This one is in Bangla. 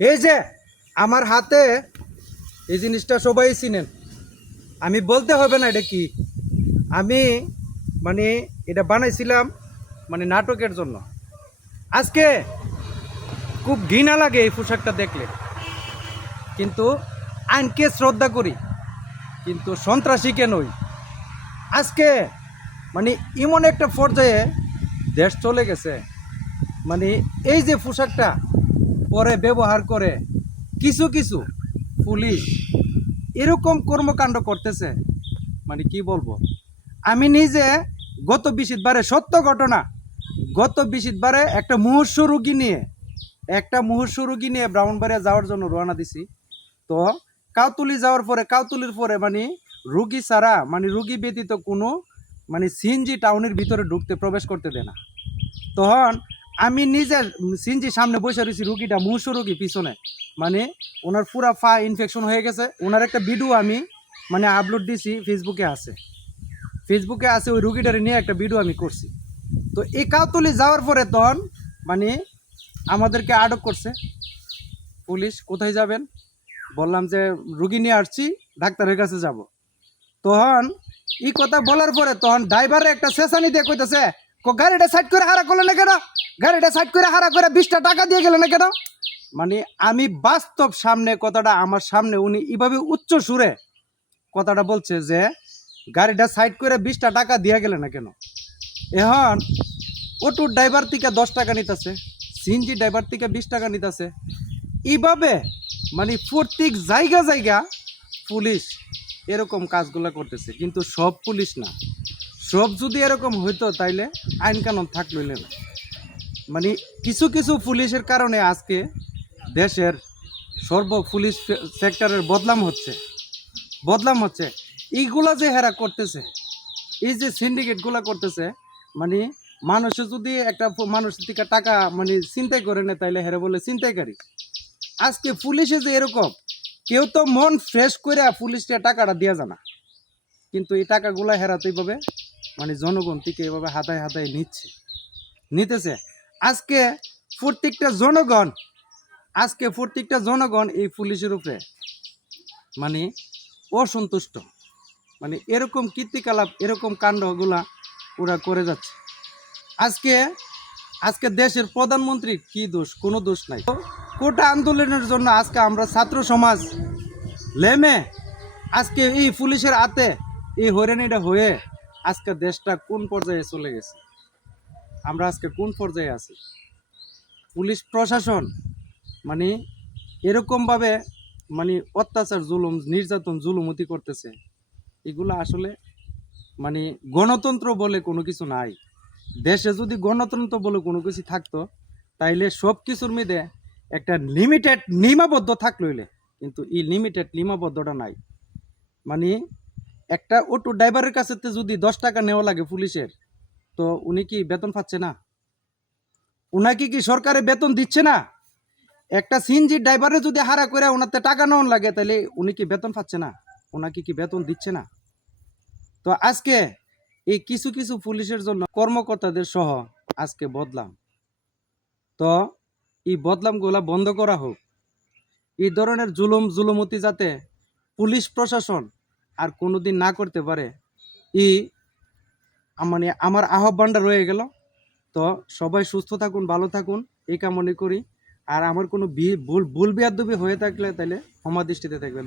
এই যে, আমার হাতে এই জিনিসটা সবাই চিনেন। আমি বলতে হবে না এটা কি। আমি মানে এটা বানাইছিলাম মানে নাটকের জন্য। আজকে খুব ঘৃণা লাগে এই পোশাকটা দেখলে। কিন্তু আইনকে শ্রদ্ধা করি, কিন্তু সন্ত্রাসীকে নই আজকে মানে এমন একটা পর্যায়ে দেশ চলে গেছে। মানে এই যে পোশাকটা পরে ব্যবহার করে কিছু কিছু পুলিশ এরকম কর্মকাণ্ড করতেছে। মানে কি বলব? আমি নিজে গত বিশিতবারে সত্য ঘটনা, গত বিশিতবারে একটা মুহূর্ষ রুগী নিয়ে, একটা মুহূর্ষ রুগী নিয়ে ব্রাহ্মণবাড়িয়া যাওয়ার জন্য রওনা দিছি। তো কাউতুলি যাওয়ার পরে, কাউতুলির পরে মানে রুগী ছাড়া মানে রুগী ব্যতীত কোনো মানে সিএনজি টাউনের ভিতরে ঢুকতে, প্রবেশ করতে দেয় না। তখন আমি নিজের সিনজি সামনে বসে রয়েছি রুগীটা মুহূর্ষ রুগী পিছনে। মানে ওনার পুরা ফা ইনফেকশন হয়ে গেছে। ওনার একটা ভিডিও আমি মানে আপলোড দিছি ফেসবুকে আছে। ফেসবুকে আছে, ওই রুগীটারে নিয়ে একটা ভিডিও আমি করছি। তো এই কাউতলি যাওয়ার পরে তখন মানে আমাদেরকে আটক করছে। পুলিশ, কোথায় যাবেন? বললাম যে, রুগী নিয়ে আসছি, ডাক্তারের কাছে যাব। তখন এই কথা বলার পরে তখন ড্রাইভারে একটা সেসানি দিয়ে কইতেছে "কো গাড়িটা সাইড করে হারা করলে না কেন? গাড়িটা সাইড করে হারা করে বিশটা টাকা দিয়ে গেলে না কেন? মানে আমি বাস্তব সামনে কথাটা আমার সামনে উনি এভাবে উচ্চ সুরে কথাটা বলছে যে, গাড়িটা সাইড করে বিশটা টাকা দিয়ে গেলে না কেন? এখন অটোর ড্রাইভার থেকে দশ টাকা নিতেছে সিএনজি ড্রাইভার থেকে বিশ টাকা নিতেছে। এইভাবে মানে প্রত্যেক জায়গা জায়গা পুলিশ এরকম কাজগুলো করতেছে, কিন্তু সব পুলিশ না। সব যদি এরকম হইতো তাইলে আইন কানুন থাকলে না। মানে কিছু কিছু পুলিশের কারণে আজকে দেশের সর্ব পুলিশ সেক্টরের বদলাম হচ্ছে। বদলাম হচ্ছে। এইগুলা যে হেরা করতেছে, এই যে সিন্ডিকেটগুলা করতেছে মানে মানুষে যদি একটা মানুষের থেকে টাকা মানে চিন্তাই করে নেয় তাইলে হেরা বলে চিন্তাইকারী। আজকে পুলিশে যে এরকম, কেউ তো মন ফ্রেশ করে পুলিশকে টাকাটা দেওয়া জানা। কিন্তু এই টাকাগুলা হেরা তো এইভাবে মানে জনগণ থেকে এভাবে হাতায় হাতায় নিচ্ছে। নিতেছে। আজকে প্রত্যেকটা জনগণ, আজকে প্রত্যেকটা জনগণ এই পুলিশের উপরে মানে অসন্তুষ্ট। মানে এরকম কীর্তিকলাপ, এরকম কাণ্ডগুলা ওরা করে যাচ্ছে। আজকে আজকে দেশের প্রধানমন্ত্রী কি দোষ? কোনো দোষ নাই। কোটা আন্দোলনের জন্য আজকে আমরা ছাত্র সমাজ লেমে আজকে এই পুলিশের হাতে এই হয়রানিটা হয়ে আজকে দেশটা কোন পর্যায়ে চলে গেছে? আমরা আজকে কোন পর্যায়ে আছি? পুলিশ প্রশাসন মানে এরকমভাবে মানে অত্যাচার, জুলুম, নির্যাতন, জুলুমতি করতেছে, এগুলো আসলে মানে গণতন্ত্র বলে কোনো কিছু নাই। দেশে যদি গণতন্ত্র বলে কোনো কিছু থাকতো, তাইলে সব কিছুর মধ্যে একটা লিমিটেড নিয়মাবদ্ধ থাকলইলে কিন্তু এই লিমিটেড নিমাবদ্ধটা নাই। মানে একটা অটো ড্রাইভারের কাছে যদি দশ টাকা নেওয়া লাগে পুলিশের, তো উনি কি বেতন পাচ্ছে না? উনাকে কি সরকারে বেতন দিচ্ছে না? একটা সিএনজি ড্রাইভারে যদি হারা করে ওনাতে টাকা নেওয়ান লাগে, তাহলে উনি কি বেতন পাচ্ছে না? ওনাকে কি বেতন দিচ্ছে না? তো আজকে এই কিছু কিছু পুলিশের জন্য কর্মকর্তাদের সহ আজকে বদলাম। তো এই বদলামগুলা বন্ধ করা হোক। এই ধরনের জুলুম জুলুমতি যাতে পুলিশ প্রশাসন আর কোনোদিন না করতে পারে। ই মানে আমার আহ্বানটা রয়ে গেল। তো সবাই সুস্থ থাকুন, ভালো থাকুন, এই কামনে করি। আর আমার কোনো ভুল ভুল বিয়াদবি হয়ে থাকলে তাহলে ক্ষমা দৃষ্টিতে থাকবেন।